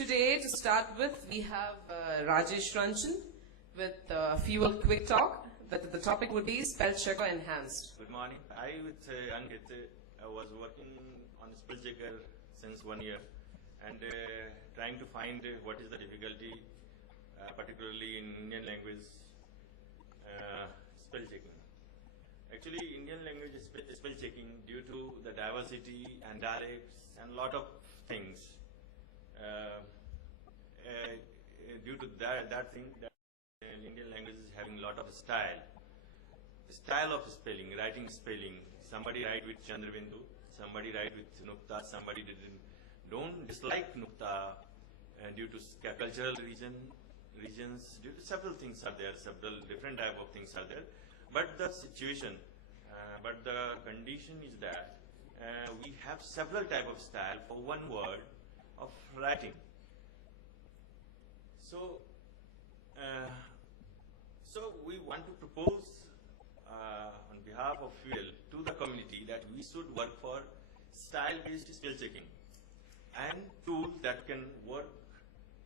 Today, to start with, we have Rajesh Ranjan with Fuel Quick Talk. The topic would be Spell Checker Enhanced. Good morning. I with Ankit was working on spell checker since 1 year and trying to find what is the difficulty, particularly in Indian language spell checking. Actually, Indian language spell checking, due to the diversity and dialects and lot of things, due to that thing, that Indian language is having a lot of style of spelling, writing spelling. Somebody write with Chandrabindu, somebody write with Nukta, somebody don't dislike Nukta due to cultural regions, due to several things are there, several different type of things are there. But the situation, but the condition is that we have several type of style for one word of writing. So, so we want to propose on behalf of Fuel to the community that we should work for style-based spell checking and tools that can work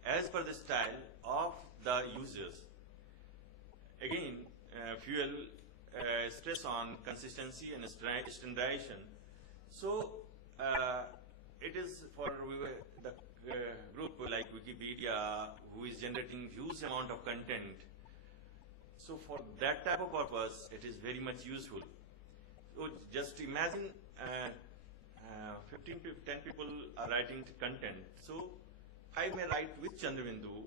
as per the style of the users. Again, Fuel stress on consistency and standardization. So it is for the group like Wikipedia, who is generating huge amount of content. So for that type of purpose, it is very much useful. So just imagine 10 people are writing content. So 5 may write with Chandrabindu,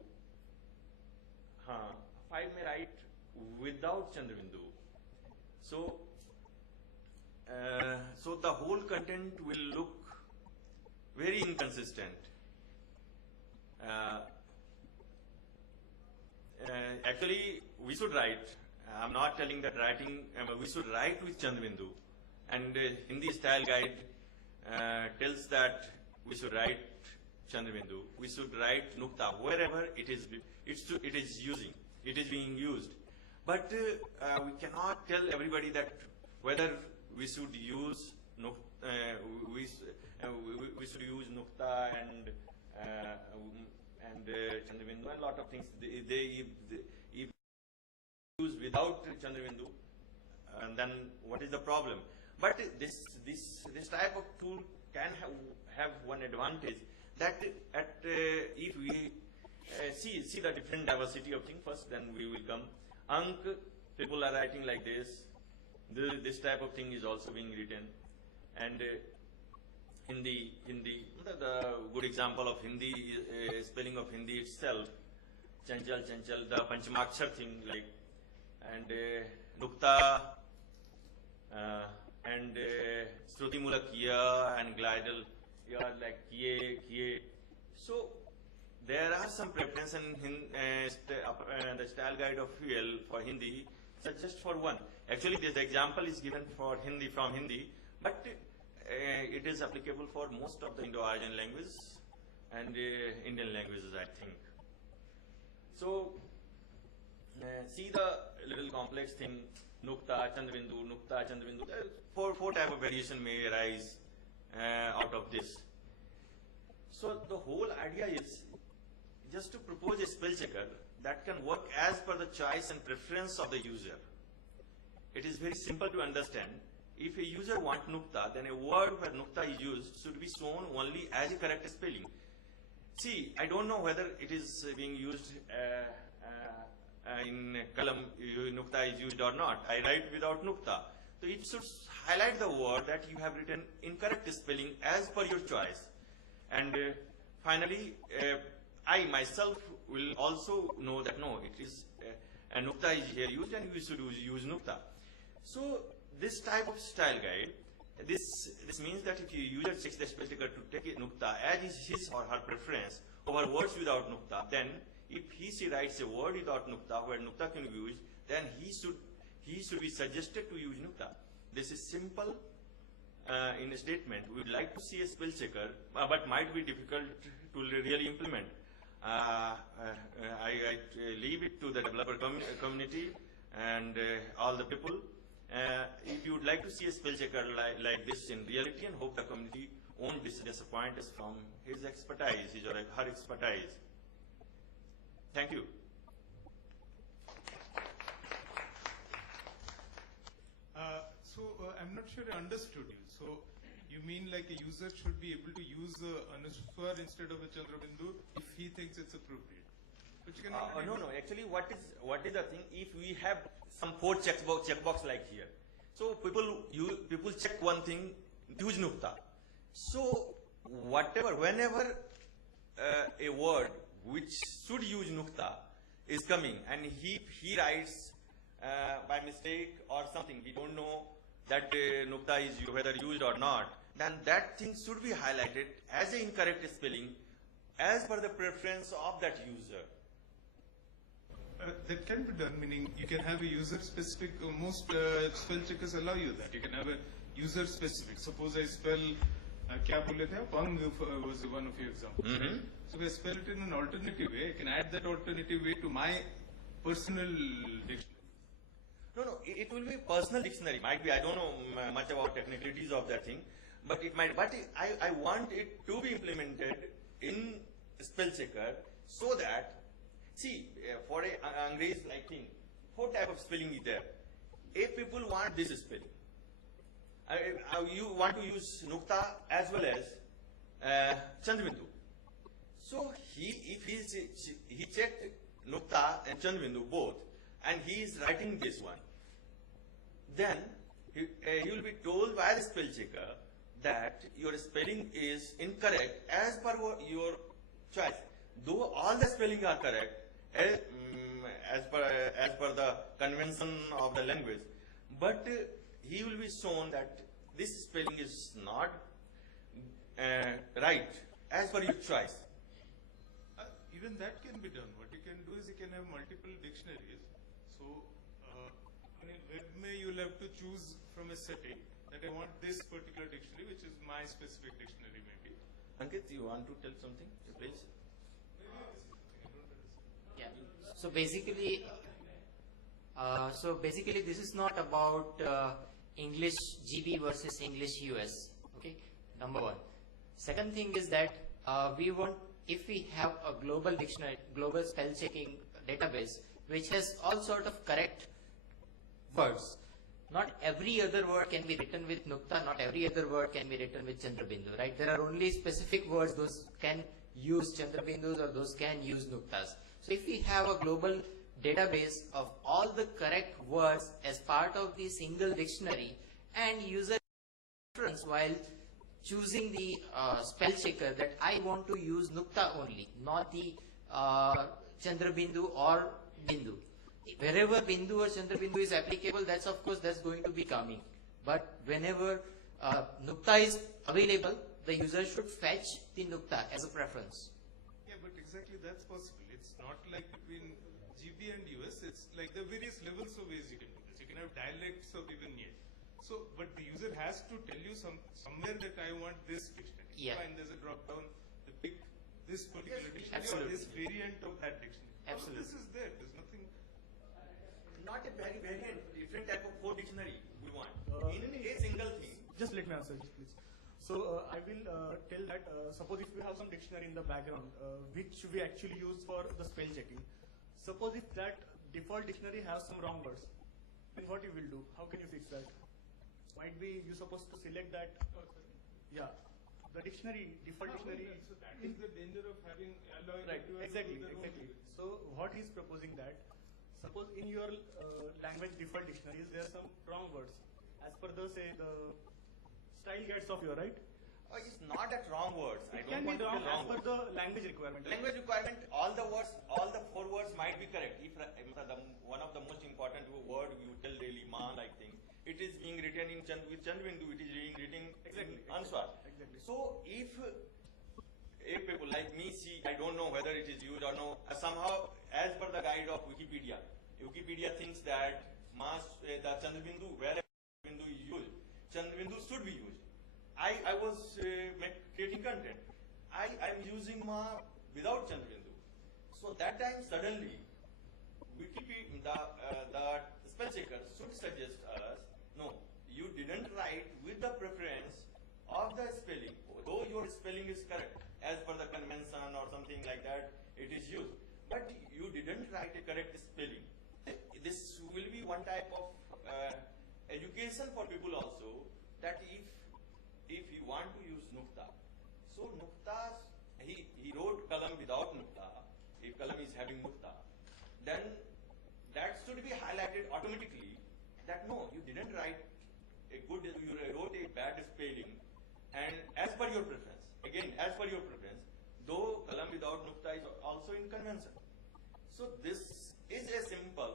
5 may write without Chandrabindu. So, so the whole content will look very inconsistent. Actually, we should write. I'm not telling that writing. We should write with Chandrabindu, and Hindi style guide tells that we should write Chandrabindu. We should write Nukta wherever it is being used. But we cannot tell everybody that whether we should use we should use Nukta and Chandrabindu and lot of things. If use without Chandrabindu, and then what is the problem? But this type of tool can have one advantage, that if we see the different diversity of things first, then we will come. People are writing like this. This type of thing is also being written, and Hindi, the good example of Hindi, spelling of Hindi itself, Chanchal, the Panchamakshar thing, like, and Nukta, and Shrutimulak Kiya and Glidal, like Kiye. So there are some preference in the style guide of Fuel for Hindi, just for one. Actually, this example is given for Hindi from Hindi, but it is applicable for most of the Indo-Aryan languages and Indian languages, I think. So, see the little complex thing, Nukta, Chandrabindu, four type of variation may arise out of this. So the whole idea is just to propose a spell checker that can work as per the choice and preference of the user. It is very simple to understand. If a user wants Nukta, then a word where Nukta is used should be shown only as a correct spelling. See, I don't know whether it is being used in column, Nukta is used or not. I write without Nukta. So it should highlight the word that you have written incorrect spelling as per your choice. And finally, I myself will also know that no, it is Nukta is here used and we should use Nukta. So this type of style guide, this means that if a user checks the spell checker to take a Nukta as is his or her preference over words without Nukta, then if she writes a word without Nukta where Nukta can be used, then he should be suggested to use Nukta. This is simple in a statement. We would like to see a spell checker, but might be difficult to really implement. I leave it to the developer community and all the people. If you would like to see a spell checker like this in reality, and hope the community own business pointers from his expertise, his or her expertise. Thank you. I'm not sure I understood you. So you mean like a user should be able to use Anushwar instead of a Chandrabindu if he thinks it's appropriate? Which can No. Actually, what is the thing? If we have some 4 checkbox like here, so people check one thing, use nukta. So whenever a word which should use nukta is coming, and he writes by mistake or something, we don't know that nukta is whether used or not, then that thing should be highlighted as an incorrect spelling as per the preference of that user. That can be done, meaning you can have a user specific, most spell checkers allow you that. You can have a user specific. Suppose I spell, kya bole the, pang was one of your examples. Right? So if I spell it in an alternative way, I can add that alternative way to my personal dictionary. No, it will be personal dictionary. Might be, I don't know much about technicalities of that thing, but it might, but I want it to be implemented in spell checker so that, see, for a Angrez like thing, 4 type of spelling is there. If people want this spelling, you want to use nukta as well as Chandrabindu. So if he checked nukta and Chandrabindu both, and he is writing this one, then he will be told by the spell checker that your spelling is incorrect as per your choice. Though all the spelling are correct as per the convention of the language, but he will be shown that this spelling is not right as per your choice. Even that can be done. What you can do is you can have multiple dictionaries. So, in WebMe you'll have to choose from a setting that I want this particular dictionary, which is my specific dictionary maybe. Ankit, you want to tell something, please? Yeah. So basically, this is not about English GB versus English US. Okay, number one. Second thing is that we want, if we have a global dictionary, global spell checking database, which has all sort of correct words. Not every other word can be written with nukta, not every other word can be written with Chandrabindu, right? There are only specific words, those can use Chandrabindus or those can use nuktas. So if we have a global database of all the correct words as part of the single dictionary, and user preference while choosing the spell checker that I want to use nukta only, not the Chandrabindu or Bindu. Wherever Bindu or Chandrabindu is applicable, that's of course that's going to be coming. But whenever nukta is available, the user should fetch the nukta as a preference. Yeah, but exactly that's possible. It's not like between GB and US. It's like the various levels of ways you can do this. You can have dialects of even yet. So, but the user has to tell you somewhere that I want this dictionary. Yeah. Fine, there's a drop down. They pick this particular dictionary absolutely. or this variant of that dictionary. Absolutely. This is there. There's nothing. Not a very different type of 4 dictionary we want. In a single thing. Just let me answer this, please. So I will tell that suppose if we have some dictionary in the background which we actually use for the spell checking. Suppose if that default dictionary has some wrong words, then what you will do? How can you fix that? Might be you supposed to select that. Yeah, the dictionary default dictionary. So that is the danger of having Right. Exactly. So what he is proposing that suppose in your language default dictionaries there are some wrong words as per the say the style guides of your right. It's not that wrong words. I It don't can be want to wrong tell as wrong per words. the language requirement. right? Language requirement, all the 4 words might be correct. If one of the most important word you tell daily, ma like thing, it is being written in with Chandrabindu, it is being written Exactly. in Answar. Exactly. So if people like me see, I don't know whether it is used or no, somehow as per the guide of Wikipedia thinks that the Chandrabindu, wherever Chandrabindu is used, Chandrabindu should be used. I was creating content. I'm using ma without Chandrabindu. So that time suddenly, Wikipedia, the spell checker should suggest us, no, you didn't write with the preference of the spelling. Though your spelling is correct as per the convention or something like that. It is used, but you didn't write a correct spelling. This will be one type of education for people also, that if you want to use nukta, so nuktas, he wrote kalam without nukta. If kalam is having nukta, then that should be highlighted automatically that no, you didn't write a good, you wrote a bad spelling, and as per your preference, again as per your preference, though kalam without nukta is also in convention. So this is a simple,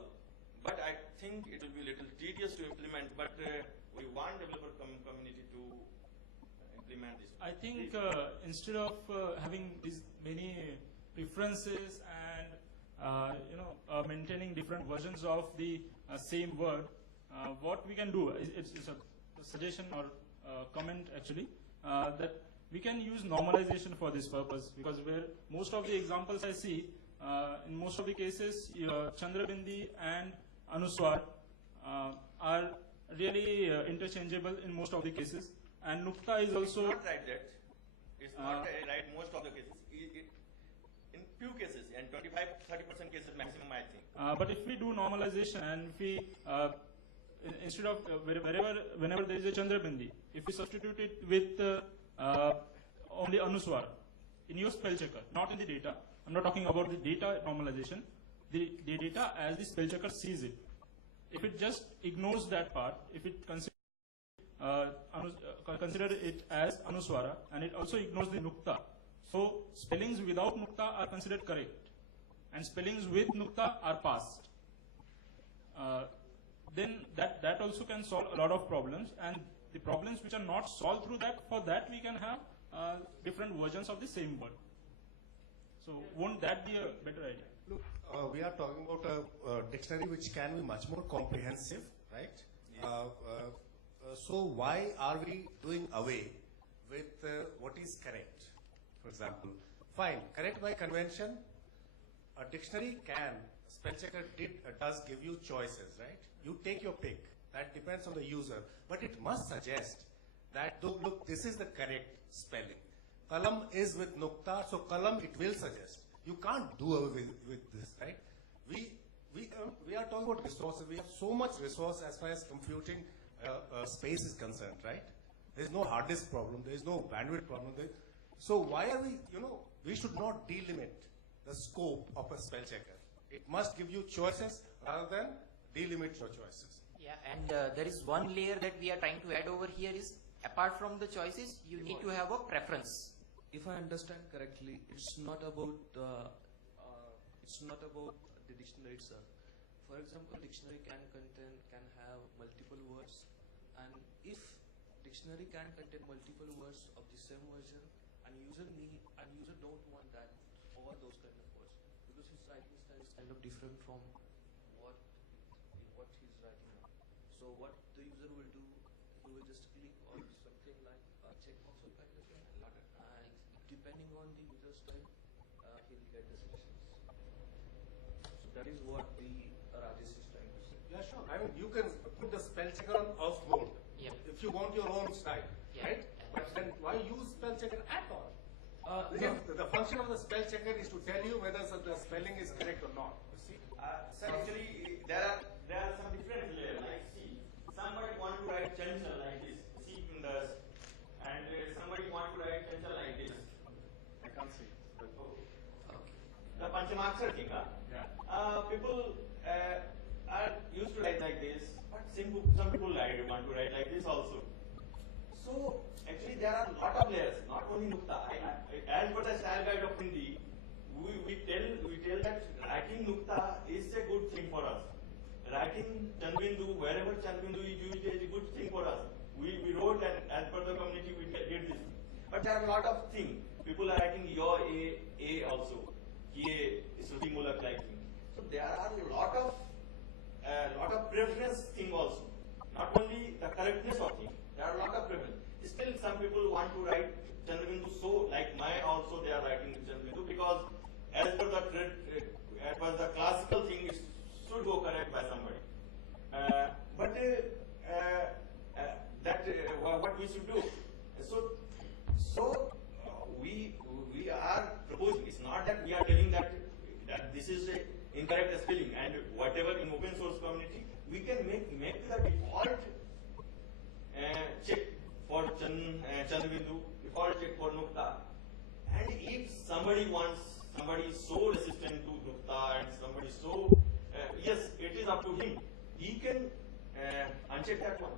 but I think it will be a little tedious to implement, but we want developer community to implement this. I think instead of having these many preferences and maintaining different versions of the same word, what we can do it's a suggestion or comment actually, that we can use normalization for this purpose, because where most of the examples I see, in most of the cases, Chandrabindi and Anuswar are really interchangeable in most of the cases, and Nukta is also. It's not right that. It's not right most of the cases. In few cases, and 25-30% cases maximum, I think. But if we do normalization and if we, instead of whenever there is a Chandrabindi, if we substitute it with only Anuswar in your spell checker, not in the data. I'm not talking about the data normalization. The data as the spell checker sees it. If it just ignores that part, if it consider it as Anuswara, and it also ignores the Nukta. So spellings without Nukta are considered correct, and spellings with Nukta are passed. Then that also can solve a lot of problems, and the problems which are not solved through that, for that we can have different versions of the same word. So won't that be a better idea? Look, we are talking about a dictionary which can be much more comprehensive, right? So why are we doing away with what is correct? For example, fine, correct by convention, a dictionary can, spell checker does give you choices, right? You take your pick. That depends on the user. But it must suggest that, look, this is the correct spelling. Kalam is with nukta, so kalam it will suggest. You can't do away with this, right? We are talking about resources. We have so much resource as far as computing space is concerned, right? There is no hard disk problem. There is no bandwidth problem. So why are we, we should not delimit the scope of a spell checker. It must give you choices rather than delimit your choices. Yeah, and there is one layer that we are trying to add over here is, apart from the choices, you need to have a preference. If I understand correctly, it's not about the dictionary itself. For example, dictionary can have multiple words, and if dictionary can contain multiple words of the same version, and user don't want that or those kind of words, because his writing style is kind of different from what he's writing now. So what the user will do, he will just click on something like a checkbox or kind of thing, and depending on the user style, he'll get the suggestions. So that is what the Rajesh is trying to say. Yeah, sure. I mean, you can put the spell checker on off mode if you want your own style, right? But then why use spell checker at all? The function of the spell checker is to tell you whether the spelling is correct or not. You see? Sir, actually, there are some different layers. Like, see, somebody want to write Chanchal like this, see in the, and somebody want to write Chanchal like this. I can't see. The Panchamaksar thing, people are used to write like this, but some people want to write like this also. So actually there are a lot of layers, not only Nukta. As per the style guide of Hindi, we tell that writing Nukta is a good thing for us. Writing Chanbindu, wherever Chanbindu is used, is a good thing for us. We wrote, and as per the community we did this. But there are a lot of things. People are writing your A also. Kiye, Shruti Mulak like thing. So there are a lot of preference thing also. Not only the correctness of thing, there are a lot of preference. Still some people want to write Chandrabindu, so like mine also they are writing Chandrabindu, because as per the classical thing, it should go correct by somebody. What we should do? So this is a incorrect spelling, and whatever in open source community, we can make the default check for Chandrabindu, default check for Nukta. And if somebody is so resistant to Nukta and somebody so, yes, it is up to him. He can uncheck that one.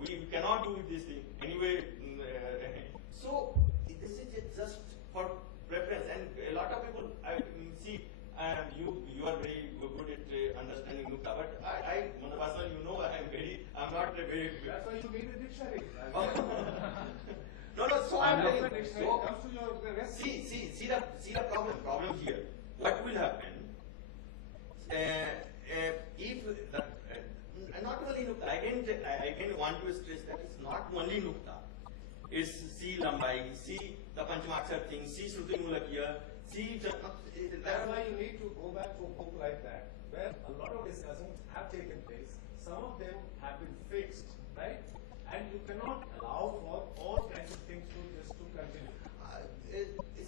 We cannot do this thing anyway. So this is just for preference, and a lot of people I see. You are very good at understanding Nukta, but I personally, I'm not very. That's why you need a dictionary. No, so I'm I'm not a dictionary. so, Comes to your recipe. see the problem here. What will happen? If the, not only Nukta, again want to stress that it's not only Nukta. It's C Lambai, C the Panchamakshar thing, C Shruti Mulakya, C. That's why you need to go back to a book like that, where a lot of discussions have taken place. Some of them have been fixed, right? And you cannot allow for all kinds of things to continue.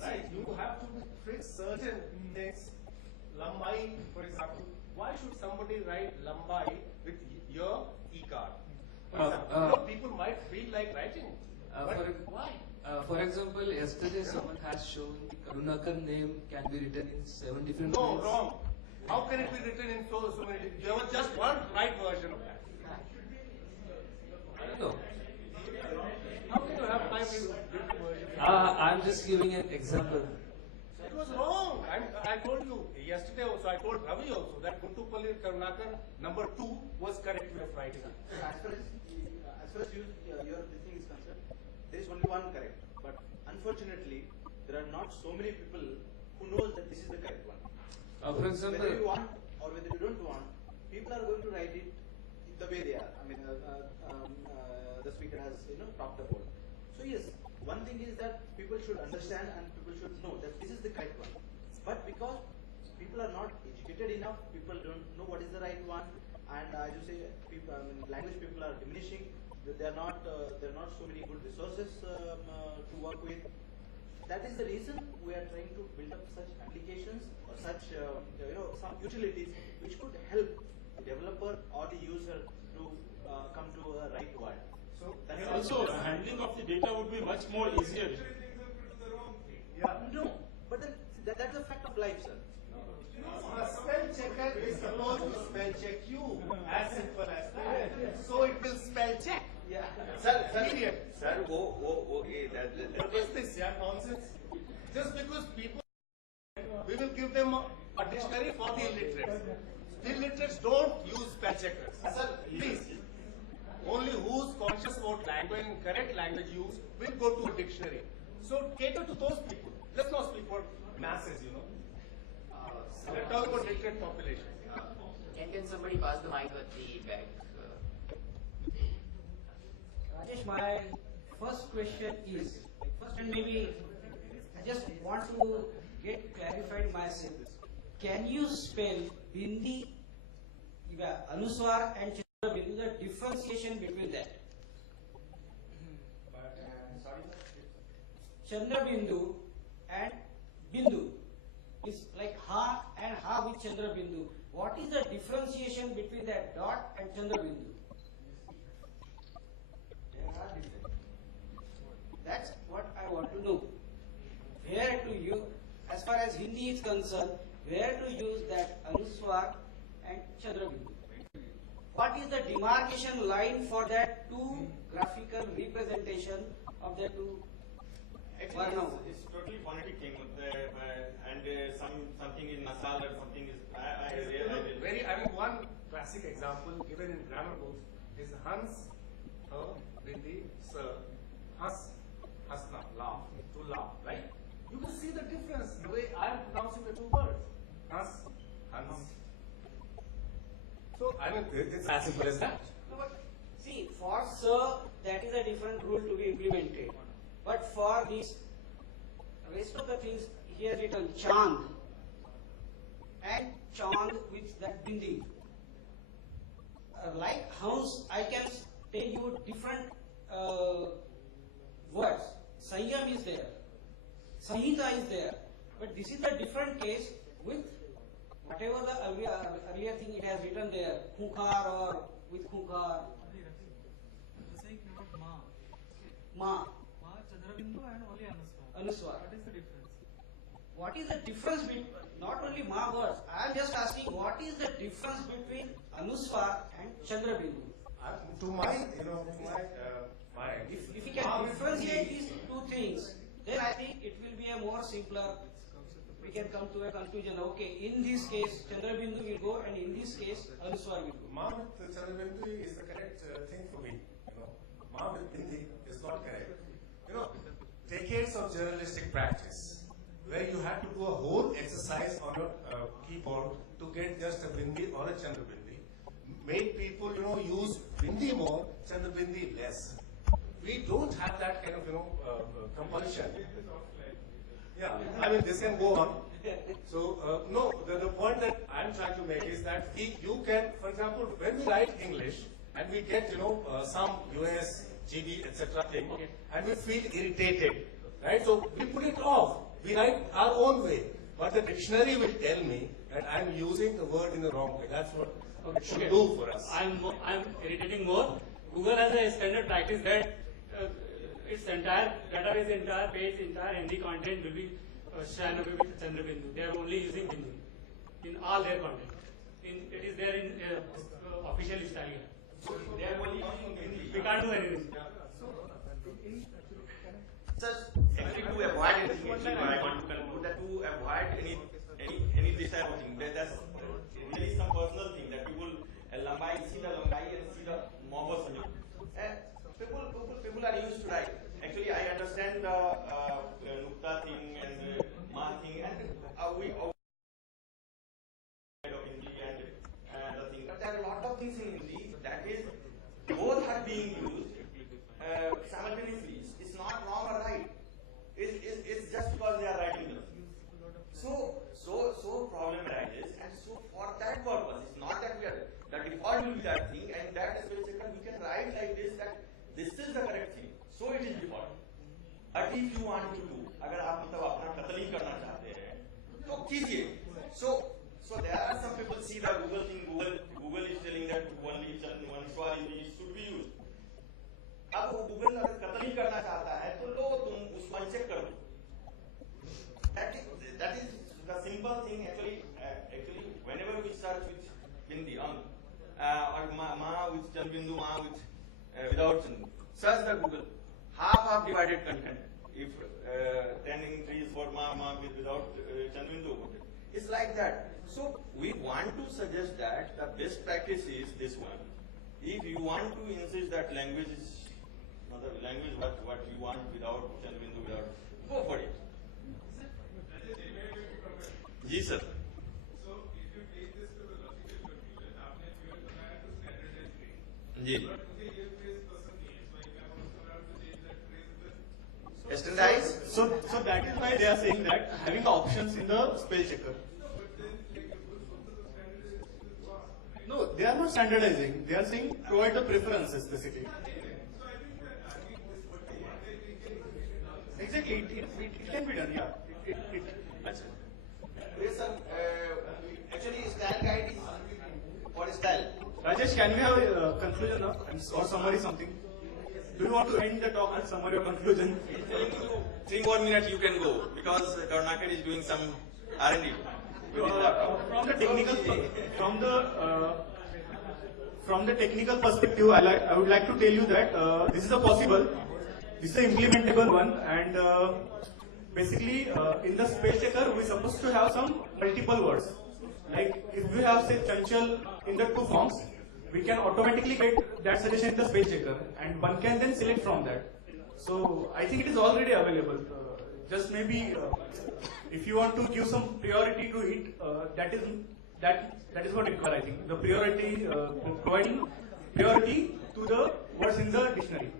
Right? You have to fix certain things. Lambai, for example, why should somebody write Lambai with your e-card? For example, people might feel like writing, but why? For example, yesterday someone has shown the Karunakar name can be written in 7 different No, ways. wrong. How can it be written in so many? There was just one right version of that. I don't know. How can you have 5 different versions? I'm just giving an example. It was wrong. I told you yesterday also, I told Ravi also that Guntupalli Karunakar number 2 was correct way of writing it. As far as your this thing is concerned, there is only one correct. But unfortunately, there are not so many people who knows that this is the correct one. For example, Whether you want or whether you don't want, people are going to write it the way they are. I mean, the speaker has talked about. So yes, one thing is that people should understand and people should know that this is the correct one. But because people are not educated enough, people don't know what is the right one, and as you say, people, language people are diminishing. There are not so many good resources to work with. That is the reason we are trying to build up such applications or such some utilities which could help the developer or the user to come to a right word. So that's Also, handling of the data would be much more easier. Yeah. no, but then that's a fact of life, sir. A spell checker is supposed to spell check you, as simple as that. So it will spell check. Yeah. Sir, idiot. Sir, What is this, yeah, nonsense? Just because people, we will give them a dictionary for the illiterates. The illiterates don't use spell checkers. Sir, please. Only who's conscious about language and correct language use will go to a dictionary. So cater to those people. Let's not speak for masses, Let's talk about literate population. Can somebody pass the mic at the back? Rajesh, my first question is, and maybe I just want to get clarified myself. Can you spell Bindi, Anuswar and Chandra Bindu, the differentiation between that? Chandra Bindu and Bindu is like Ha and Ha with Chandra Bindu. What is the differentiation between that dot and Chandra Bindu? That's what I want to know. Where to use, as far as Hindi is concerned, where to use that Anuswar and Chandra Bindu? What is the demarcation line for that two graphical representation of the two? Actually, it's totally phonetic thing, and something is nasal or something is. One classic example given in grammar books is Hans, Bindi, Sir, Has, Hasna, laugh, to laugh, right? You can see the difference the way I am pronouncing the two words. Has, Hans. So, it's as simple as that. No, but see, for Sir, that is a different rule to be implemented. But for these rest of the things, he has written Chand and Chand with that bindi. Like house, I can tell you different words. Sanyam is there, Sanhita is there, but this is a different case with whatever the earlier thing it has written there, Khunkar or with Khunkar, saying about Ma. Ma, Ma, Chandrabindu and only Anuswar. Anuswar. What is the difference? What is the difference between, not only Ma words, I am just asking what is the difference between Anuswar and Chandrabindu? To my, mind, If you can differentiate these two things, then I think it will be a more simpler. We can come to a conclusion. Okay, in this case, Chandrabindu will go, and in this case, Anuswar will go. Ma with Chandrabindu is the correct thing for me. Ma with Bindi is not correct. Decades of journalistic practice, where you had to do a whole exercise on your keyboard to get just a Bindi or a Chandrabindi, made people, use Bindi more, Chandrabindi less. We don't have that kind of, compulsion. Yeah, I mean, this can go on. So, no, the point that I'm trying to make is that you can, for example, when we write English and we get, some US, GB, etc. thing, and we feel irritated, right? So we put it off. We write our own way. But the dictionary will tell me that I'm using the word in the wrong way. That's what it should do for us. I'm irritating more. Google has a standard practice that its entire database, entire page, entire Hindi content will be Shyanabhi with Chandrabindu. They are only using Bindu in all their content. It is there in official style. They are only using Hindi. We can't do anything. Sir, actually to avoid anything, I want to conclude that to avoid any this type of thing, that's really some personal thing that people see the lambai and see the mob and people are used to write. Actually, I understand the nukta thing and the ma thing, and we of Hindi and the thing. But there are a lot of things in Hindi that is both are being used simultaneously. It's not wrong or right. It's just because they are writing them. So problem arises, and so for that purpose, it's not that the default will be that thing, and that spell checker we can write like this that this is the correct thing. So it is default. But if you want to do, अगर आप मतलब अपना कतल ही करना चाहते हैं, तो कीजिए. So there are some people see the Google thing. Google is telling that only Anuswar should be used. अब वो Google अगर कतल ही करना चाहता है, तो लो तुम उसको अनचेक कर दो. That is the simple thing. Actually, whenever we search with Hindi or Ma with Chandrabindu, Ma with without Chandrabindu, search the Google. Half divided content. If 10 increase for Ma without Chandrabindu, it's like that. So we want to suggest that the best practice is this one. If you want to insist that language is another language, what you want without Chandrabindu, go for it. जी sir. So if you take this to the logical conclusion, आपने fuel बनाया to standardized range. जी. But मुझे ये phrase पसंद नहीं है, so I can also have to change that phrase with Standardized. So that is why they are saying that having options in the spell checker. No, they are not standardizing. They are saying provide the preferences basically. Exactly, it can be done. Yeah. Yes, sir. Actually, style guide is for style. Rajesh, can we have a conclusion now or summary something? Do you want to end the talk with summary or conclusion? 3 more minutes you can go because Karnataka is doing some R&D. From the technical, from the technical perspective, I would like to tell you that this is a possible, this is an implementable one, and basically in the spell checker we are supposed to have some multiple words. Like if we have say Chanchal in the 2 forms, we can automatically get that suggestion in the spell checker, and one can then select from that. So I think it is already available. Just maybe if you want to give some priority to it, that is what it requires. I think the priority providing priority to the words in the dictionary.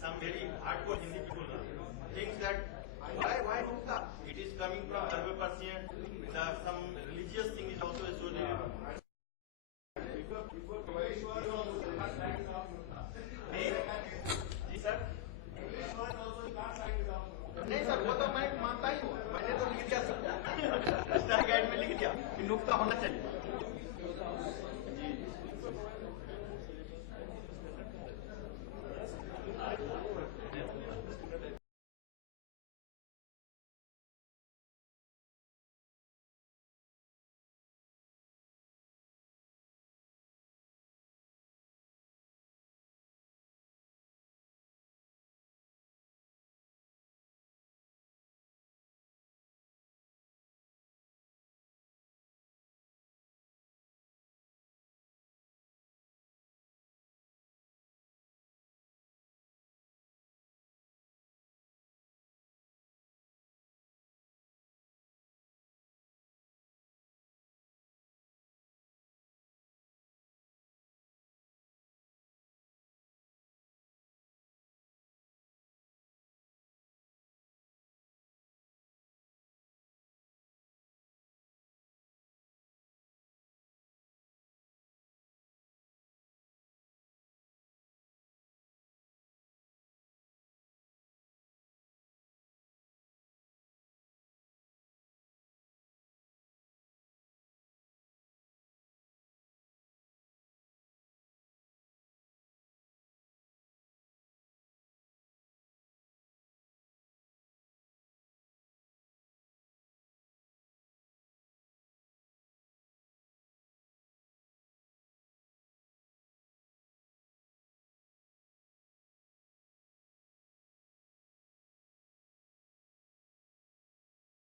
Some very hardcore Hindi people think that why Nukta? It is coming working from Arab-Persian. Some religious thing is also associated. जी sir नहीं sir वो तो मैं मानता ही हूँ मैंने तो लिख दिया सर स्टार गाइड में लिख दिया कि नुक्ता होना चाहिए